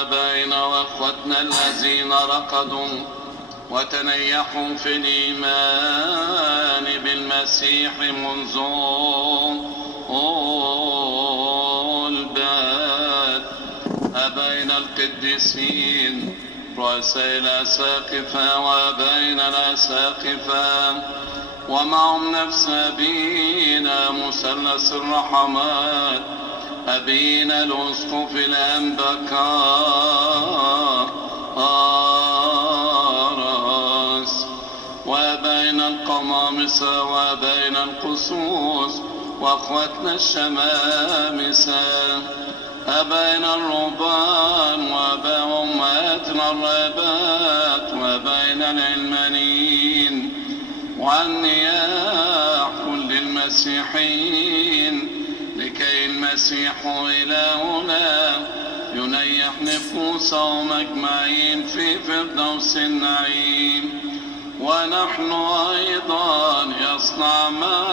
وآبائنا وأخوتنا الذين رقدوا وتنيحوا في الإيمان بالمسيح منذ البدء، آبائنا القديسين رؤساء الأساقفة وآبائنا الأساقفة، ومعهم نفس أبينا مثلث الرحمات أبينا الأسقف الأنبكاء، وآبائنا القمامسة وآبائنا القسوس وأخواتنا الشمامسة، آبائنا الرهبان وأمهاتنا الراهبات وآبائنا العلمانيين والنياح كل المسيحيين، لكي المسيح إلهنا ينيح نفوسهم أجمعين في فردوس النعيم، ونحن أيضا يصنع معنا